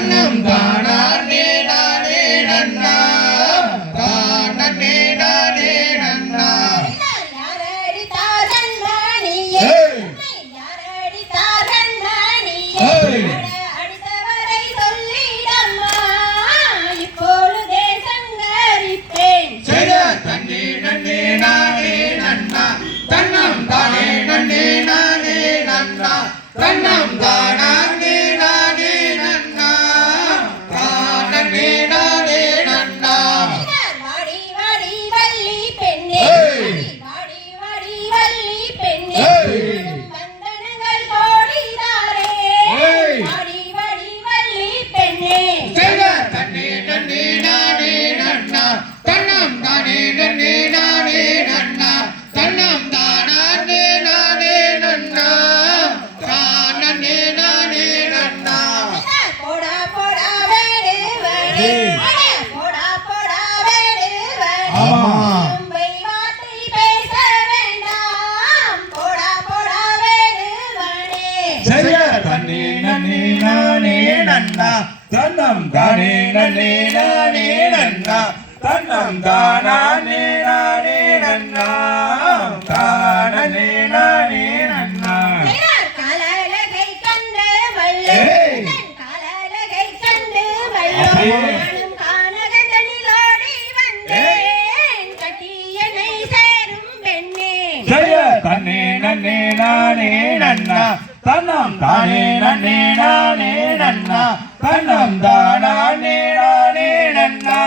அன்னம் தானே நானே நன்னா தானே நானே நன்னா தன்னே நன்னே நானே தன்னம் தானே நன்னே நன்னா. தன்னம் தானே தன்னம் தானே நன்னே நானே நன்னா. தன்னம் தானே நானே நன்னா. தானே நானே நன்னா. போடா போடா வேடு வேடு. போடா போடா வேடு வேடு. ஆமா. நன்னா. தன்னம் தானே நானே நன்னா தானே நானே நன்னா கலகை கண்டு வள்ளே தன்னே நன்னே நானே நன்னா. தன்னம் தானே நன்னே நானே நன்னா. தன்னம் தானே நானே நன்னா.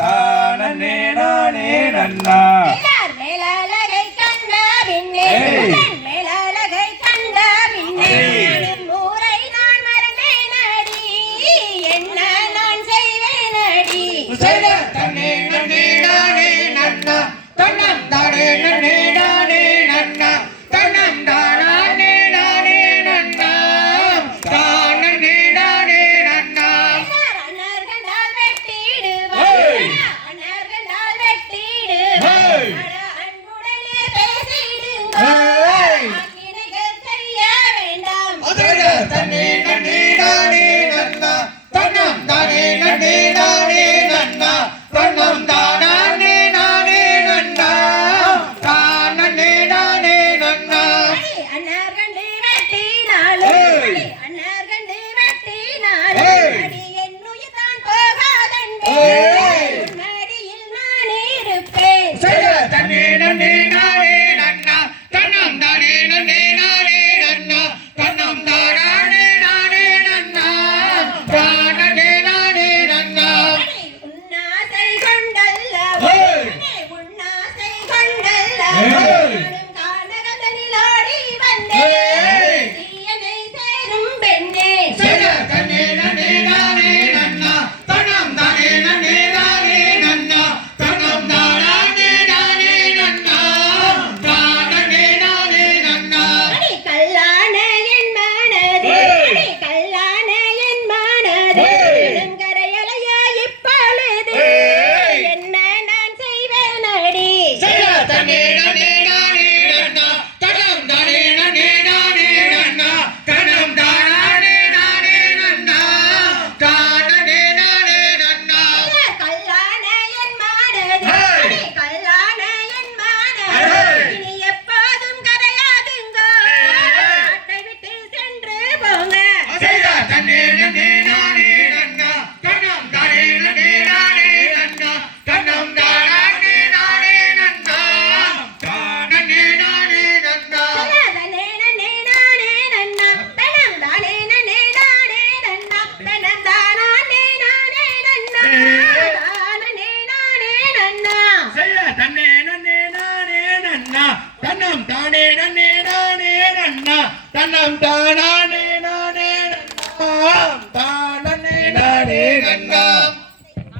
தானே நானே நன்னா. மேலாலகை கண்ட பின்னே மேலாலகை கண்ட பின்னே ஊரை நான் மறந்தேன் தன்னே நன்னே நானே நன்னா. தன்னம் தானே நன்னே Yeah. தன்னம் தானே நானே நன்னாம் தான்